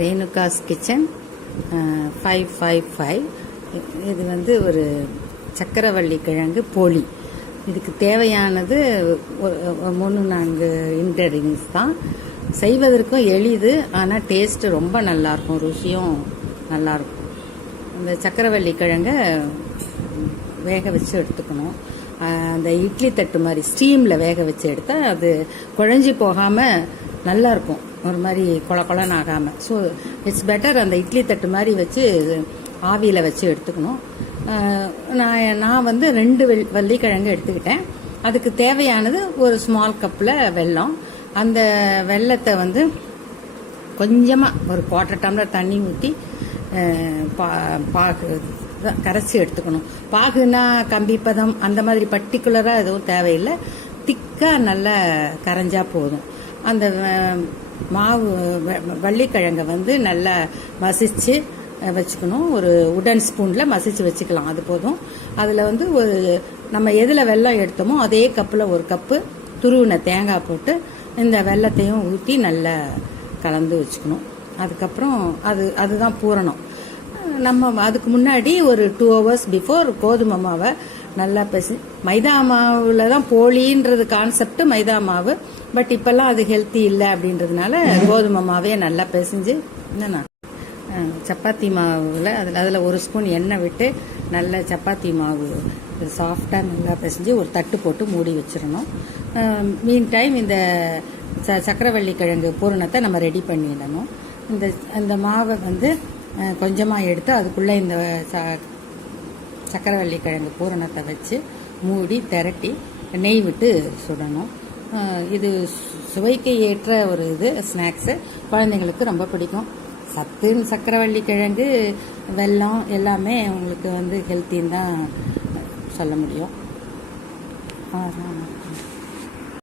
Renuka's kitchen 555. இது வந்து ஒரு சக்கரவள்ளி கிழங்கு போலி. இதுக்கு தேவையானது 3-4 இன்க்ரீடியன்ஸ் தான். செய்வதற்கும் எளிது, ஆனால் டேஸ்ட்டு ரொம்ப நல்லாயிருக்கும், ருசியும் நல்லாயிருக்கும். இந்த சக்கரவள்ளி கிழங்கை வேக வச்சு எடுத்துக்கணும். அந்த இட்லி தட்டு மாதிரி ஸ்டீமில் வேக வச்சு எடுத்தால் அது குழஞ்சி போகாமல் நல்லாயிருக்கும், ஒரு மாதிரி கொல கொலன்னு ஆகாமல். ஸோ இட்ஸ் பெட்டர் அந்த இட்லி தட்டு மாதிரி வச்சு ஆவியில் வச்சு எடுத்துக்கணும். நான் வந்து 2 வள்ளிக்கிழங்கு எடுத்துக்கிட்டேன். அதுக்கு தேவையானது ஒரு ஸ்மால் கப்பில் வெல்லம். அந்த வெல்லத்தை வந்து கொஞ்சமாக ஒரு 1/4 டம்ளர் தண்ணி ஊற்றி பாகு கரைச்சி எடுத்துக்கணும். பாகுனா கம்பிப்பதம் அந்த மாதிரி பர்டிகுலராக எதுவும் தேவையில்லை, திக்காக நல்லா கரைஞ்சா போதும். அந்த மாவு வள்ளிக்கிழங்கை வந்து நல்லா மசிச்சு வச்சுக்கணும். ஒரு உடன் ஸ்பூனில் மசிச்சு வச்சுக்கலாம், அது போதும். அதில் வந்து ஒரு நம்ம எதில் வெல்லம் எடுத்தோமோ அதே கப்பில் 1 கப்பு துருவின தேங்காய் போட்டு இந்த வெல்லத்தையும் ஊற்றி நல்லா கலந்து வச்சுக்கணும். அதுக்கப்புறம் அதுதான் பூரணம். நம்ம அதுக்கு முன்னாடி ஒரு 2 hours பிஃபோர் கோதுமை மாவை நல்லா மைதா மாவில் தான் போலின்றது கான்செப்ட், மைதா மாவு. பட் இப்பெல்லாம் அது ஹெல்த்தி இல்லை அப்படின்றதுனால கோதுமை மாவே நல்லா பிசைஞ்சு என்னன்னா சப்பாத்தி மாவில் அதில் 1 ஸ்பூன் எண்ணெய் விட்டு நல்ல சப்பாத்தி மாவு சாஃப்டாக நல்லா பிசைஞ்சு ஒரு தட்டு போட்டு மூடி வச்சிடணும். மீன் டைம் இந்த சக்கரவள்ளி கிழங்கு பூரணத்தை நம்ம ரெடி பண்ணிடணும். இந்த மாவை வந்து கொஞ்சமாக எடுத்து அதுக்குள்ளே இந்த சக்கரவள்ளி கிழங்கு பூரணத்தை வச்சு மூடி திரட்டி நெய் விட்டு சுடணும். இது சுவைக்கு ஏற்ற ஒரு ஸ்நாக்ஸு, குழந்தைங்களுக்கு ரொம்ப பிடிக்கும். சத்துன்னு சக்கரவள்ளி கிழங்கு வெல்லம் எல்லாமே உங்களுக்கு வந்து ஹெல்த்தின்னு தான் சொல்ல முடியும்.